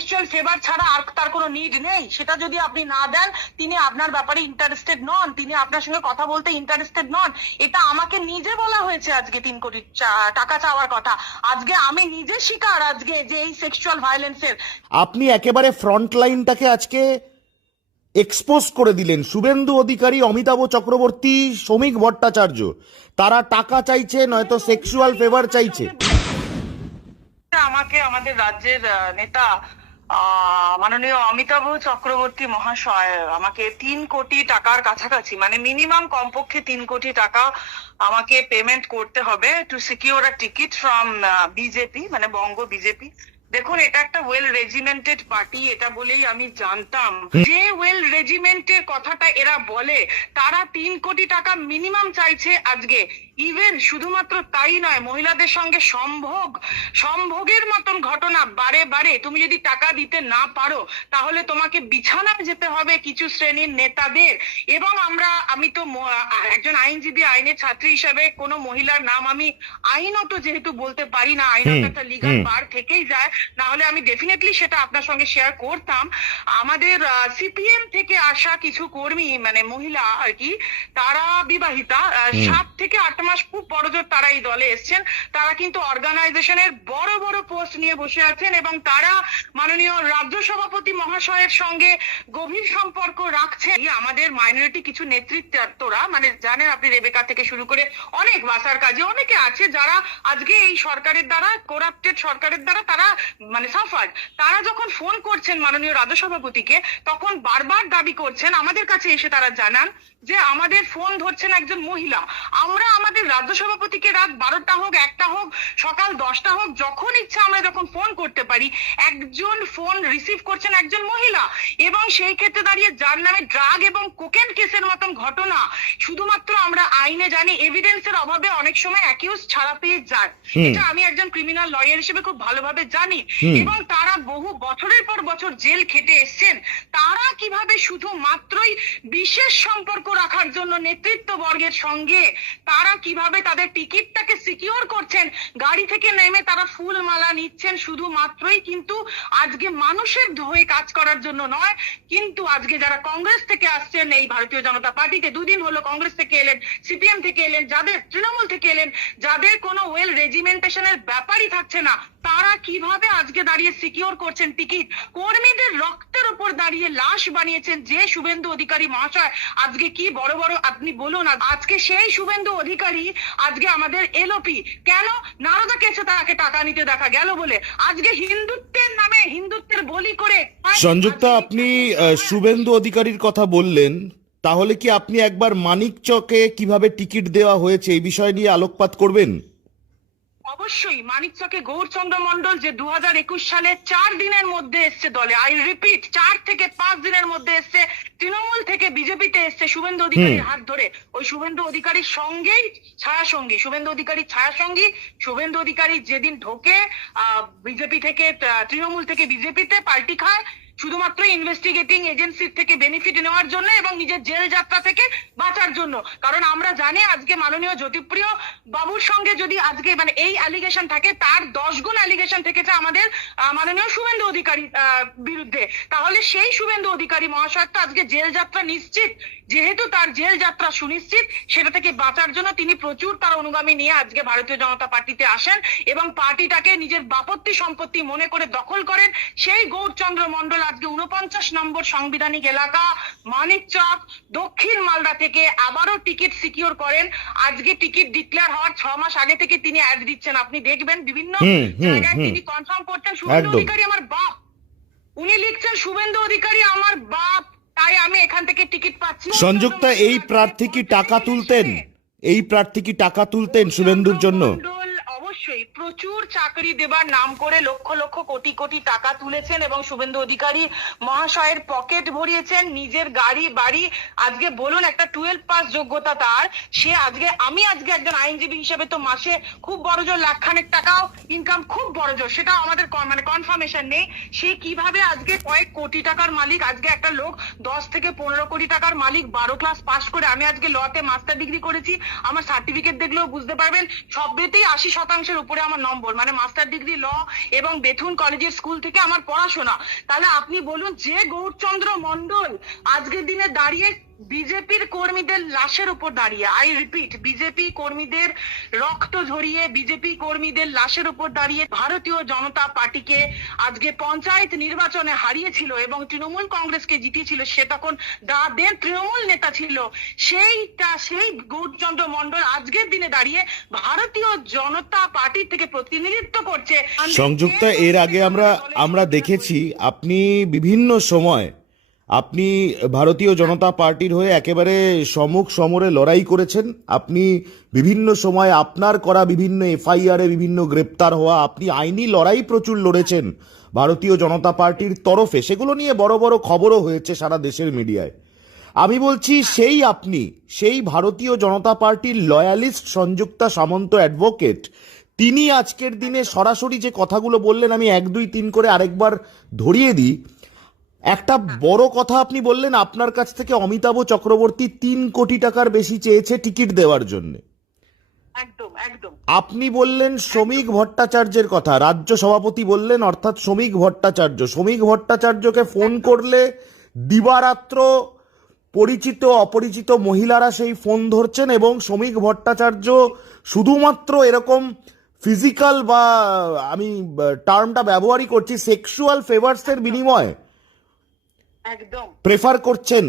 Sexual favour ছাড়া আর তার কোনো নিড নেই, সেটা যদি আপনি না দেন তিনি আপনার ব্যাপারে ইন্টারেস্টেড নন, তিনি আপনার সঙ্গে কথা বলতে ইন্টারেস্টেড নন। এটা আমাকে নিজে বলা হয়েছে আজকে 3 কোটি টাকা চাওয়ার কথা। আজকে আমি নিজে শিকার আজকে যে এই সেক্সুয়াল ভায়োলেন্সের। আপনি একেবারে ফ্রন্ট লাইনটাকে আজকে এক্সপোজ করে দিলেন। শুভেন্দু অধিকারী, অমিতাভ চক্রবর্তী, শ্রমিক ভট্টাচার্য, তারা টাকা চাইছে, নয়তো সেক্সুয়াল ফেভার চাইছে। আমাকে আমাদের রাজ্যের নেতা মাননীয় অমিতাভ চক্রবর্তী মহাশয় আমাকে 3 কোটি টাকার কাছাকাছি, মানে মিনিমাম কমপক্ষে 3 কোটি টাকা আমাকে পেমেন্ট করতে হবে to secure a ticket from BJP, মানে বঙ্গ বিজেপি। দেখুন, এটা একটা ওয়েল রেজিমেন্টেড পার্টি, এটা বলেই আমি জানতাম যে ওয়েল রেজিমেন্টের কথাটা এরা বলে, তারা 3 কোটি টাকা মিনিমাম চাইছে আজকে। ইভেন শুধুমাত্র তাই নয়, মহিলাদের সঙ্গে সম্ভোগের মতন ঘটনা বারে বারে। তুমি যদি টাকা দিতে না পারো তাহলে তোমাকে বিছানায় যেতে হবে কিছু শ্রেণীর নেতাদের। এবং আমি তো একজন আইনজীবী, আইনের ছাত্রী হিসাবে কোনো মহিলার নাম আমি আইনত যেহেতু বলতে পারি না, আইনত একটা লিগাল বার থেকেই যায়, না হলে আমি ডেফিনেটলি সেটা আপনার সঙ্গে শেয়ার করতাম। আমাদের সিপিএম থেকে আসা কিছু কর্মী, মানে মহিলা আর কি, তারা বিবাহিতা, 7 থেকে 8 মাস খুব বড়জোর তারা এই দলে এসছেন। তারা কিন্তু অর্গানাইজেশনের বড় বড় পোস্ট নিয়ে বসে আছেন এবং তারা মাননীয় রাজ্য সভাপতি মহাশয়ের সঙ্গে গভীর সম্পর্ক রাখছেন। আমাদের মাইনরিটি কিছু নেতৃত্বরা, মানে জানেন আপনি, রেবেকা থেকে শুরু করে অনেক বাসার কাজে অনেকে আছে যারা আজকে এই সরকারের দ্বারা, করাপ্টেড সরকারের দ্বারা তারা মানে সাফার্ড। তারা যখন ফোন করছেন মাননীয় রাজ্য সভাপতিকে, তখন বারবার দাবি করছেন, আমাদের কাছে এসে তারা জানান যে আমাদের ফোন ধরছেন একজন মহিলা। আমরা আমাদের রাজ্য সভাপতিকে রাত 12টা হোক, 1টা হোক, সকাল 10টা হোক, যখন ইচ্ছা আমরা যখন ফোন করতে পারি, একজন ফোন রিসিভ করছেন একজন মহিলা। এবং সেই ক্ষেত্রে দাঁড়িয়ে যার নামে ড্রাগ এবং কোকেন কেসের মতন ঘটনা, শুধুমাত্র আমরা আইনে জানি, এভিডেন্সের অভাবে অনেক সময় অ্যাকিউজ ছাড়া পেয়ে যায়। এটা আমি একজন ক্রিমিনাল লয়ার হিসেবে খুব ভালোভাবে জানি। এবং তারা বহু বছরের পর বছর জেল খেটে এসছেন। তারা কিভাবে শুধুমাত্রই বিশেষ সম্পর্ক রাখার জন্য নেতৃত্ব বর্গের সঙ্গে তারা কিভাবে তাদের টিকিটটাকে সিকিউর করছেন, গাড়ি থেকে নেমে তারা ফুল মালা নিচ্ছেন শুধুমাত্রই কিন্তু আজকে মানুষের হয়ে কাজ করার জন্য নয়। কিন্তু আজকে যারা কংগ্রেস থেকে আসছেন, এই ভারতীয় জনতা পার্টিতে 2 দিন হলো কংগ্রেস থেকে এলেন, সিপিএম থেকে এলেন, যাদের তৃণমূল থেকে এলেন, যাদের কোনো ওয়েল রেজিমেন্টেশনের ব্যাপারই থাকছে না, তারা কিভাবে আজকে দাঁড়িয়ে সিকিউর করছেন টিকিট, কর্মীদের রক্তের উপর দাঁড়িয়ে লাশ বানিয়েছেন যে শুভেন্দু অধিকারী মহাশয়। আজকে কি বড় বড় আপনি বলুন, আজকে সেই শুভেন্দু অধিকারী আজকে আমাদের এলওপি কেন, নারদা কেসে তাকে টাকা নিতে দেখা গেল বলে আজকে হিন্দুত্বের নামে হিন্দুত্বের বলি করে। সংযুক্তা, আপনি শুভেন্দু অধিকারীর কথা বললেন, তাহলে কি আপনি একবার মানিকচকে কিভাবে টিকিট দেওয়া হয়েছে এই বিষয় নিয়ে আলোকপাত করবেন? অবশ্যই। মানিকচকে গৌরচন্দ্র মন্ডল যে 2021 সালে 4 দিনের মধ্যে এসছে দলে, আই রিপিট 4 থেকে 5 দিনের মধ্যে এসছে, তৃণমূল থেকে বিজেপিতে এসছে শুভেন্দু অধিকারীর হাত ধরে। ওই শুভেন্দু অধিকারীর সঙ্গেই ছায়াসঙ্গী, শুভেন্দু অধিকারী যেদিন ঢোকে বিজেপি থেকে তৃণমূল থেকে বিজেপিতে পাল্টি খায় শুধুমাত্র ইনভেস্টিগেটিং এজেন্সির থেকে বেনিফিট নেওয়ার জন্য এবং নিজের জেল যাত্রা থেকে বাঁচার জন্য। কারণ আমরা জানি আজকে মাননীয় জ্যোতিপ্রিয় বাবুর সঙ্গে যদি আজকে মানে এই অ্যালিগেশন থাকে, তার 10 গুণ অ্যালিগেশন থেকেছে আমাদের মাননীয় শুভেন্দু অধিকারী বিরুদ্ধে। তাহলে সেই শুভেন্দু অধিকারী মহাশয় তো আজকে জেল যাত্রা নিশ্চিত। যেহেতু তার জেল যাত্রা সুনিশ্চিত, সেটা থেকে বাঁচার জন্য তিনি প্রচুর তার অনুগামী নিয়ে আজকে ভারতীয় জনতা পার্টিতে আসেন এবং পার্টিটাকে নিজের বাপত্তি সম্পত্তি মনে করে দখল করেন। সেই গৌরচন্দ্র মন্ডল আজকে 49 নম্বর সাংবিধানিক এলাকা মানিকচক দক্ষিণ মালদা থেকে আবারও টিকিট সিকিউর করেন। আজকে টিকিট ডিক্লেয়ার হওয়ার 6 মাস আগে থেকে তিনি অ্যাড দিচ্ছেন, আপনি দেখবেন বিভিন্ন জায়গায় তিনি কনফার্ম করতেন শুভেন্দু অধিকারী আমার বাপ, উনি লিখছেন শুভেন্দু অধিকারী আমার বাপ, তাই আমি এখান থেকে টিকিট পাচ্ছি। সংযুক্তা, এই প্রার্থী কি টাকা তুলতেন শুভেন্দুর জন্য? অবশ্যই প্রচুর চাকরি দেবার নাম করে লক্ষ লক্ষ কোটি কোটি টাকা তুলেছেন এবং শুভেন্দু অধিকারী মহাশয়ের পকেট ভরিয়েছেন, নিজের গাড়ি বাড়ি। আজকে বলুন, একটা 12 পাস যোগ্যতা তার, সে আমি আজকে একজন আইনজীবী হিসেবে তো মাসে খুব বড় জোর লাখখানেক টাকাও ইনকাম, খুব বড় জোর, সেটা আমাদের মানে কনফার্মেশন নেই। সে কিভাবে আজকে কয়েক কোটি টাকার মালিক, আজকে একটা লোক 10 থেকে 15 কোটি টাকার মালিক, 12 ক্লাস পাস করে। আমি আজকে লতে মাস্টার ডিগ্রি করেছি, আমার সার্টিফিকেট দেখলেও বুঝতে পারবেন সবতেই 80% উপরে আমার নম্বর, মানে মাস্টার ডিগ্রি ল এবং বেথুন কলেজের স্কুল থেকে আমার পড়াশোনা। তাহলে আপনি বলুন, যে গৌরচন্দ্র মন্ডল আজকের দিনে দাঁড়িয়ে বিজেপির কর্মীদের লাশের উপর দাঁড়িয়ে, আই রিপিট, বিজেপি কর্মীদের রক্ত ঝরিয়ে, বিজেপি কর্মীদের লাশের উপর দাঁড়িয়ে ভারতীয় জনতা পার্টিকে আজকে পঞ্চায়েত নির্বাচনে হারিয়েছিল এবং তৃণমূল কংগ্রেসকে জিতিয়েছিল, সে তখন দেন তৃণমূল নেতা ছিল, সেই গৌরচন্দ্র মন্ডল আজকের দিনে দাঁড়িয়ে ভারতীয় জনতা পার্টি থেকে প্রতিনিধিত্ব করছে। সংযুক্তা, এর আগে আমরা দেখেছি আপনি বিভিন্ন সময় আপনি ভারতীয় জনতা পার্টির হয়ে একেবারে সম্মুখ সমরে লড়াই করেছেন। আপনি বিভিন্ন সময় আপনার করা বিভিন্ন এফআইআরে বিভিন্ন গ্রেপ্তার হওয়া, আপনি আইনি লড়াই প্রচুর লড়েছেন ভারতীয় জনতা পার্টির তরফে, সেগুলো নিয়ে বড় বড় খবরও হয়েছে সারা দেশের মিডিয়ায়। আমি বলছি সেই ভারতীয় জনতা পার্টির লয়ালিস্ট সংযুক্তা সামন্ত অ্যাডভোকেট, তিনি আজকের দিনে সরাসরি যে কথাগুলো বললেন, আমি 1, 2, 3 করে আরেকবার ধরিয়ে দিই। একটা বড় কথা আপনি বললেন, আপনার কাছ থেকে অমিতাভ চক্রবর্তী 3 কোটি টাকার বেশি চেয়েছে টিকিট দেওয়ার জন্য। একদম একদম। আপনি বললেন শ্রমিক ভট্টাচার্যের কথা, রাজ্য সভাপতি বললেন, অর্থাৎ শ্রমিক ভট্টাচার্যকে ফোন করলে দিবারাত্র পরিচিত অপরিচিত মহিলারা সেই ফোন ধরছেন এবং শ্রমিক ভট্টাচার্য শুধুমাত্র এরকম ফিজিক্যাল বা আমি টার্মটা ব্যবহারই করছি সেক্সুয়াল ফেভার্সের বিনিময়ে একদম প্রেফার করছেন।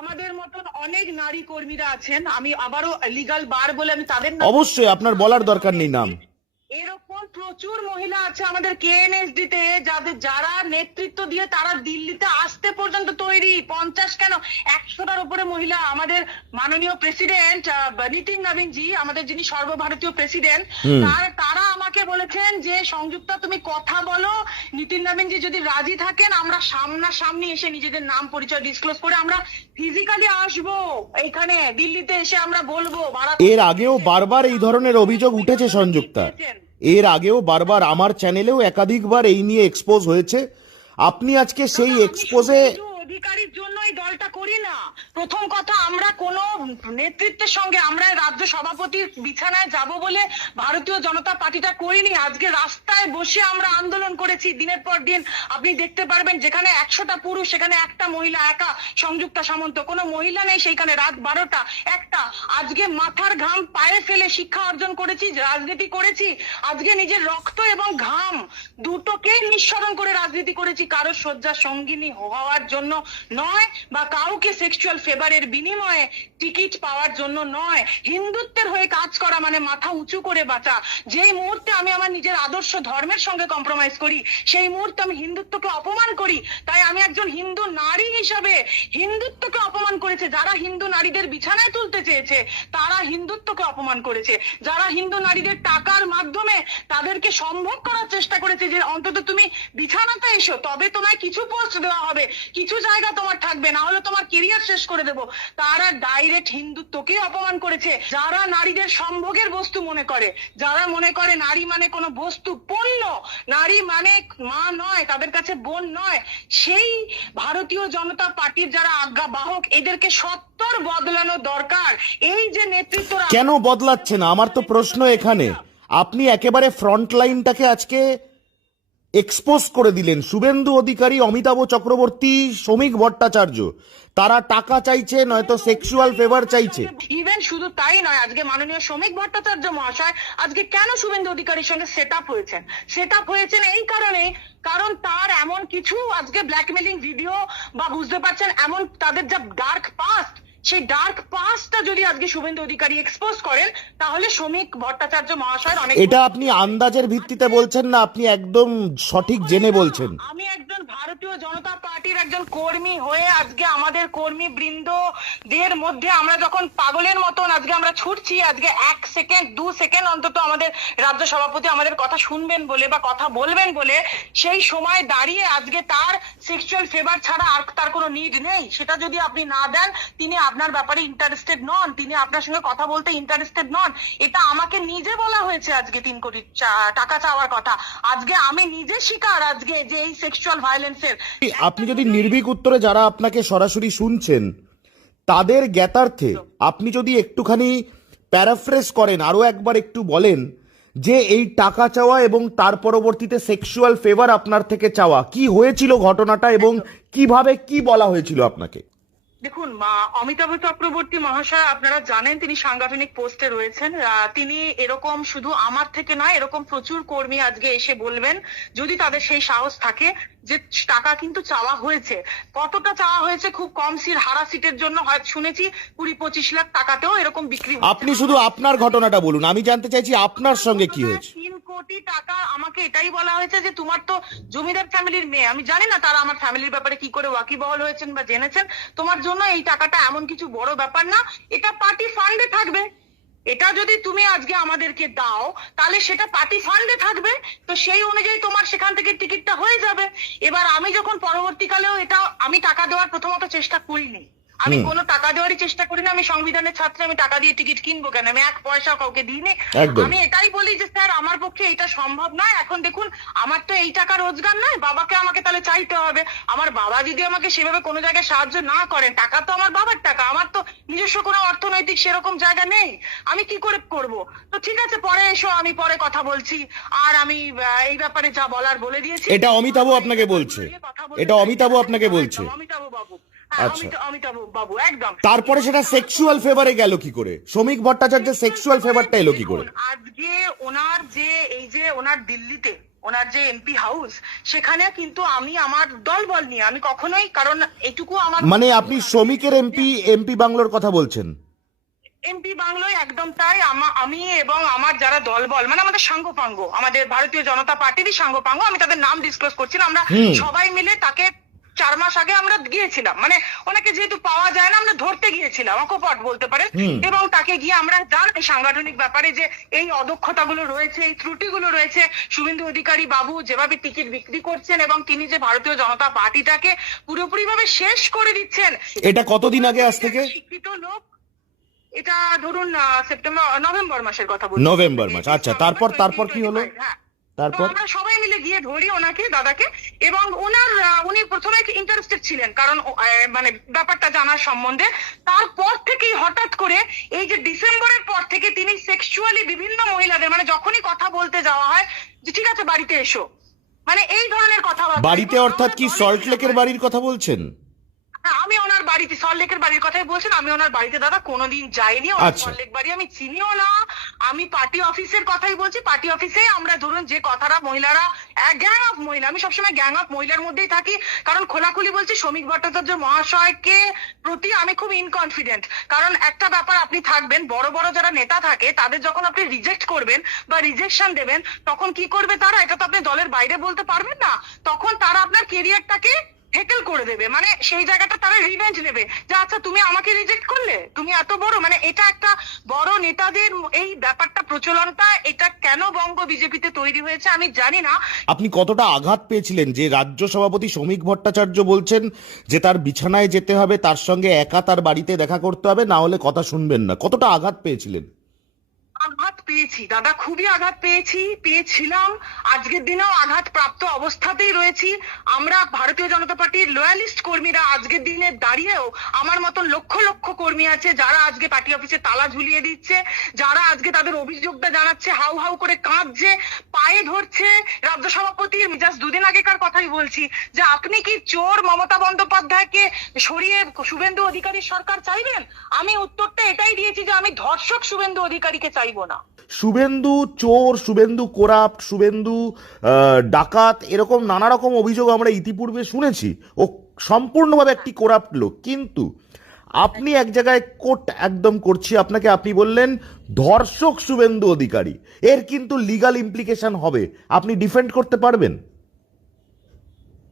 আমাদের মতন অনেক নারী কর্মীরা আছেন, আমি আবারও লিগ্যাল বার বলে আমি তাদের অবশ্যই আপনার বলার দরকার নেই নাম। এরকম প্রচুর মহিলা আছে আমাদের কেএনএসডি তে, যারা নেতৃত্ব দিয়ে তারা দিল্লিতে আসতে পর্যন্ত তৈরি। 50 কেন 100টার উপরে মহিলা। আমাদের মাননীয় প্রেসিডেন্ট নিতিন নবীনজি, আমাদের যিনি সর্বভারতীয় প্রেসিডেন্ট, তারা আমাকে বলেছেন যে সংযুক্তা তুমি কথা বলো, নিতিন নবীনজি যদি রাজি থাকেন আমরা সামনাসামনি এসে নিজেদের নাম পরিচয় ডিসক্লোজ করে আমরা ফিজিক্যালি আসবো, এখানে দিল্লিতে এসে আমরা বলবো। এর আগেও বারবার এই ধরনের অভিযোগ উঠেছে সংযুক্তা, এর আগেও বারবার আমার চ্যানেলেও একাধিকবার এই নিয়ে এক্সপোজ হয়েছে। আপনি আজকে সেই এক্সপোজে অধিকারীর জন্য এই দলটা করি না। প্রথম কথা, আমরা কোন নেতৃত্বের সঙ্গে আমরা রাজ্য সভাপতির বিছানায় যাব বলে ভারতীয় জনতা পার্টিটা করিনি। আজকে রাস্তায় বসে আমরা আন্দোলন করেছি দিনের পর দিন। আপনি দেখতে পারবেন যেখানে 100টা পুরুষ সেখানে একটা মহিলা, একা সংযুক্তা সামন্ত, কোনো মহিলা নেই সেইখানে। রাত 12টা একটা। আজকে মাথার ঘাম পায়ে ফেলে শিক্ষা অর্জন করেছি, রাজনীতি করেছি। আজকে নিজের রক্ত এবং ঘাম দুটোকেই নিঃসরণ করে রাজনীতি করেছি, কারো শয্যা সঙ্গিনী হওয়ার জন্য নয় বা কাউকে সেক্সুয়াল ফেভারের বিনিময়ে টিকিট পাওয়ার জন্য নয়। হিন্দুত্বের হয়ে কাজ করা মানে মাথা উঁচু করে বাঁচা। যেই মুহূর্তে আমি আমার নিজের আদর্শ ধর্মের সঙ্গে কম্প্রোমাইজ করি, সেই মুহূর্তে আমি হিন্দুত্বকে অপমান করি। তাই আমি একজন হিন্দু নারী হিসাবে হিন্দুত্বকে অপমান করেছে। যারা হিন্দু নারীদের বিছানায় তুলতে চেয়েছে তারা হিন্দুত্বকে অপমান করেছে। যারা হিন্দু নারীদের টাকার মাধ্যমে তাদেরকে সম্ভব করার চেষ্টা করেছে যে অন্তত তুমি বিছানাতে এসো, তবে তোমায় কিছু পোস্ট দেওয়া হবে, কিছু জায়গা তোমার থাকবে, না হলে তোমার কেরিয়ার শেষ করে দেব, তারা ডাইরেক্ট হিন্দুত্বকে অপমান করেছে। যারা নারীদের সম্ভোগের বস্তু মনে করে, যারা মনে করে নারী মানে কোনো বস্তু, পণ্য, নারী মানে মা নয়, তাদের কাছে বোন নয়, সেই ভারতীয় জনতা পার্টির যারা আজ্ঞা বাহক, এদেরকে সত্তর বদলানো দরকার। এই যে নেতৃত্ব কেন বদলাচ্ছে না, আমার তো প্রশ্ন এখানে। আপনি একেবারে ফ্রন্ট লাইনটাকে আজকে এক্সপোজ করে দিলেন। শুভেন্দু অধিকারী, অমিতাভ চক্রবর্তী, শ্রমিক ভট্টাচার্য, তারা টাকা চাইছে, নয়তো সেক্সুয়াল ফেভার চাইছে। ইভেন শুধু তাই নয়, আজকে মাননীয় শ্রমিক ভট্টাচার্য মহাশয় আজকে কেন শুভেন্দু অধিকারীর সঙ্গে সেট আপ হয়েছেন এই কারণে, কারণ তার এমন কিছু আজকে ব্ল্যাকমেলিং ভিডিও বা বুঝতে পারছেন এমন তাদের যা ডার্ক পাস্ট, সেই ডার্ক পাস্টটা যদি আজকে শুভেন্দু অধিকারী এক্সপোজ করেন তাহলে শ্রমিক ভট্টাচার্য মহাশয় অনেক। এটা আপনি আন্দাজের ভিত্তিতে বলছেন না, আপনি একদম সঠিক জেনে বলছেন। আমি একজন ভারতীয় জনতা পার্টির একজন কর্মী হয়ে আজকে আমাদের কর্মী বৃন্দদের মধ্যে আমরা যখন পাগলের মতন আজকে আমরা ছুটছি, আজকে 1 সেকেন্ড 2 সেকেন্ড অন্তত আমাদের রাজ্য সভাপতি আমাদের কথা শুনবেন বলে বা কথা বলবেন বলে, সেই সময় দাঁড়িয়ে আজকে তার সেক্সুয়াল ফেভার ছাড়া আর তার কোনো নিড নেই, সেটা যদি আপনি না দেন, তিনি আপনার ব্যাপারে ইন্টারেস্টেড নন, তিনি আপনার সঙ্গে কথা বলতে ইন্টারেস্টেড নন। এটা আমাকে নিজে বলা হয়েছে আজকে 3 কোটি টাকা চাওয়ার কথা। আজকে আমি নিজে শিকার আজকে যে এই সেক্সুয়াল ভায়োলেন্সের। আপনি যদি নির্ভীক উত্তরে, যারা আপনাকে সরাসরি শুনছেন তাদের জ্ঞাতার্থে আপনি যদি একটুখানি প্যারাফ্রেজ করেন, আরো একবার একটু বলেন যে এই টাকা চাওয়া এবং তার পরবর্তীতে সেক্সুয়াল ফেভার আপনার থেকে চাওয়া, কি হয়েছিল ঘটনাটা এবং কিভাবে কি বলা হয়েছিল আপনাকে? দেখুন, অমিতাভ চক্রবর্তী মহাশয় আপনারা জানেন তিনি সাংগঠনিক পোস্টে রয়েছেন। তিনি এরকম শুধু আমার থেকে নয়, এরকম প্রচুর কর্মী আজকে এসে বলবেন, যদি তাদের সেই সাহস থাকে, যে টাকা কিন্তু চাওয়া হয়েছে। কতটা চাওয়া হয়েছে? খুব কম সিট, হারা সিটের জন্য হয়তো শুনেছি 20-25 লাখ টাকাতেও এরকম বিক্রি হয়েছে। আপনি শুধু আপনার ঘটনাটা বলুন, আমি জানতে চাইছি আপনার সঙ্গে কি হয়েছে। 3 কোটি টাকা আমাকে এটাই বলা হয়েছে যে তোমার তো জমিদার ফ্যামিলির মেয়ে, আমি জানি না তারা আমার ফ্যামিলির ব্যাপারে কি করে ওয়াকিবহল হয়েছেন বা জেনেছেন, তোমার জন্য এই টাকাটা এমন কিছু বড় ব্যাপার না, এটা পার্টি ফান্ডে থাকবে। এটা যদি তুমি আজকে আমাদেরকে দাও তাহলে সেটা পার্টি ফান্ডে থাকবে, তো সেই অনুযায়ী তোমার সেখান থেকে টিকিটটা হয়ে যাবে। এবার আমি যখন পরবর্তীকালেও এটা আমি টাকা দেওয়ার প্রথমত চেষ্টা করিনি, আমি কোনো টাকা দেওয়ারই চেষ্টা করি না। আমি সংবিধানের ছাত্র, আমি টাকা দিয়ে টিকিট কিনবো কেন? আমি 1 পয়সা কাউকে দিইনি। একদম। আমি এটাই বলি যে স্যার আমার পক্ষে এটা সম্ভব নয়। এখন দেখুন, আমার তো এই টাকা রোজগার নয়, বাবাকে আমাকে তাহলে চাইতে হবে। আমার বাবা যদি আমাকে সেভাবে কোনো জায়গায় সাহায্য না করেন, টাকা তো আমার বাবার টাকা, আমার তো নিজস্ব কোনো অর্থনৈতিক সেরকম জায়গা নেই, আমি কি করে করব? তো ঠিক আছে, পরে এসো, আমি পরে কথা বলছি। আর আমি এই ব্যাপারে যা বলার বলে দিয়েছি। এটা অমিতাভ আপনাকে বলছে? এটা অমিতাভ আপনাকে বলছে? অমিতাভ বাবু, আচ্ছা। অমিতাভ বাবু একদম। তারপরে সেটা সেক্সুয়াল ফেভারে গেল কি করে? শ্রমিক ভট্টাচার্যের সেক্সুয়াল ফেভারটা এলো কি করে? দেখুন, আজকে ওনার যে এই যে ওনার দিল্লিতে ওনার যে এমপি হাউস, সেখানে কিন্তু আমি আমার দলবল নিয়ে আমি কখনোই, কারণ এটুকু আমার মানে আপনি শ্রমিকের এমপি বাংলোর কথা বলছেন? এমপি বাংলোয় একদম তাই। আমি এবং আমার যারা দলবল, মানে আমাদের সাঙ্গপাঙ্গ, আমাদের ভারতীয় জনতা পার্টিরই সাঙ্গপাঙ্গ, আমি তাদের নাম ডিসক্লোজ করছি না, আমরা সবাই মিলে তাকে 4 মাস আগে আমরা গিয়েছিলাম, মানে ওনাকে যেহেতু পাওয়া যায় না, আমরা ধরতে গিয়েছিলাম, অকপট বলতে পারেন। এবং তাকে গিয়ে আমরা জানি সাংগঠনিক ব্যাপারে যে এই অদক্ষতাগুলো রয়েছে, এই ত্রুটিগুলো রয়েছে, শুভেন্দু অধিকারী বাবু যেভাবে টিকিট বিক্রি করছেন এবং তিনি যে ভারতীয় জনতা পার্টিটাকে পুরোপুরি ভাবে শেষ করে দিচ্ছেন। এটা কতদিন আগে আজ থেকে? শিক্ষিত লোক, এটা ধরুন নভেম্বর মাসের কথা বলছি। নভেম্বর মাস, আচ্ছা। তারপর কি হলো? হ্যাঁ, তারপর আমরা সবাই মিলে গিয়ে ধরি ওনাকে, দাদাকে, এবং উনি প্রথমে ইন্টারেস্টেড ছিলেন, কারণ মানে ব্যাপারটা জানার সম্বন্ধে। তারপর থেকেই হঠাৎ করে এই যে ডিসেম্বরের পর থেকে তিনি সেক্সুয়ালি বিভিন্ন মহিলাদের, মানে যখনই কথা বলতে যাওয়া হয় যে ঠিক আছে বাড়িতে এসো, মানে এই ধরনের কথা। বাড়িতে অর্থাৎ কি সল্টলেকের বাড়ির কথা বলছেন? হ্যাঁ, আমি ওনার বাড়িতে, সল্টলেকের বাড়ির কথাই বলছেন। আমি ওনার বাড়িতে দাদা কোনোদিন যাইনি, আচ্ছা। সল্টলেক বাড়ি আমি চিনিও না। আমি পার্টি অফিসের কথাই বলছি। পার্টি অফিসে আমরা ধরুন যে কথাটা মহিলারা, গ্যাং অফ মহিলা, আমি সবসময় গ্যাং অফ মহিলার মধ্যেই থাকি, কারণ খোলাখুলি বলছি শ্রমিক ভট্টাচার্য মহাশয়কে প্রতি আমি খুব ইনকনফিডেন্ট। কারণ একটা ব্যাপার, আপনি থাকবেন, বড় বড় যারা নেতা থাকে তাদের যখন আপনি রিজেক্ট করবেন বা রিজেকশন দেবেন, তখন কি করবে তারা? এটা তো আপনি দলের বাইরে বলতে পারবেন না। তখন তারা আপনার কেরিয়ারটাকে হেকেল করে দেবে, মানে সেই জায়গাটা তারা রিভেঞ্জ নেবে যে আচ্ছা তুমি আমাকে রিজেক্ট করলে, তুমি এত বড়, মানে এটা একটা বড় নেতাদের এই ব্যাপারটা, প্রচলনটা, এটা কেন বঙ্গ বিজেপিতে তৈরি হয়েছে আমি জানি না। আপনি কতটা আঘাত পেয়েছিলেন যে রাজ্য সভাপতি শ্রমিক ভট্টাচার্য বলছেন যে তার বিছানায় যেতে হবে, তার সঙ্গে একা তার বাড়িতে দেখা করতে হবে, না হলে কথা শুনবেন না? কতটা আঘাত পেয়েছিলেন? আঘাত পেয়েছি দাদা, খুবই আঘাত পেয়েছিলাম। আজকের দিনেও আঘাত প্রাপ্ত অবস্থাতেই রয়েছি। আমরা ভারতীয় জনতা পার্টির লয়ালিস্ট কর্মীরা আজকের দিনে দাঁড়িয়েও, আমার মতন লক্ষ লক্ষ কর্মী আছে যারা আজকে পার্টি অফিসে তালা ঝুলিয়ে দিচ্ছে, যারা আজকে তাদের অভিযোগটা জানাচ্ছে, হাউ হাউ করে কাঁদছে, পায়ে ধরছে। রাজ্য সভাপতির জাস্ট 2 দিন আগেকার কথাই বলছি, যে আপনি কি চোর মমতা বন্দ্যোপাধ্যায়কে সরিয়ে শুভেন্দু অধিকারীর সরকার চাইবেন? আমি উত্তরটা এটাই দিয়েছি যে আমি ধর্ষক শুভেন্দু অধিকারীকে চাইবো না। শুভেন্দু চোর, শুভেন্দু কোরাপ্ট, শুভেন্দু ডাকাত, এরকম নানা রকম অভিযোগ আমরা ইতিপূর্বে শুনেছি। ও সম্পূর্ণভাবে একটি কোরাপ্ট লোক, কিন্তু আপনি এক জায়গায় কোট একদম করছি আপনাকে, আপনি বললেন ধর্ষক শুভেন্দু অধিকারী, এর কিন্তু লিগ্যাল ইমপ্লিকেশন হবে, আপনি ডিফেন্ড করতে পারবেন?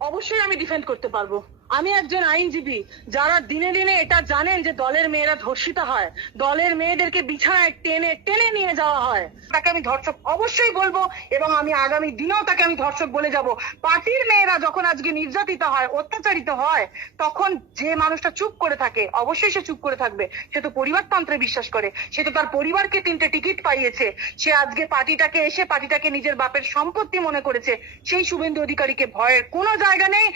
অবশ্যই আমি ডিফেন্ড করতে পারবো। আমি একজন আইনজীবী, যারা দিনে দিনে এটা জানেন যে দলের মেয়েরা ধর্ষিত হয়, দলের মেয়েদেরকে বিছানায় টেনে টেনে নিয়ে যাওয়া হয়, তাকে আমি ধর্ষক অবশ্যই বলবো, এবং আমি আগামী দিনেও তাকে আমি ধর্ষক বলে যাব। পার্টির মেয়েরা যখন আজকে নির্যাতিত হয়, অত্যাচারিত হয়, তখন যে মানুষটা চুপ করে থাকে, অবশ্যই সে চুপ করে থাকবে। সে তো পরিবারতন্ত্রে বিশ্বাস করে, সে তো তার পরিবারকে 3টে টিকিট পাইয়েছে, সে আজকে পার্টিটাকে নিজের বাপের সম্পত্তি মনে করেছে। সেই শুভেন্দু অধিকারীকে ভয়ের কোনো জায়গা নেই।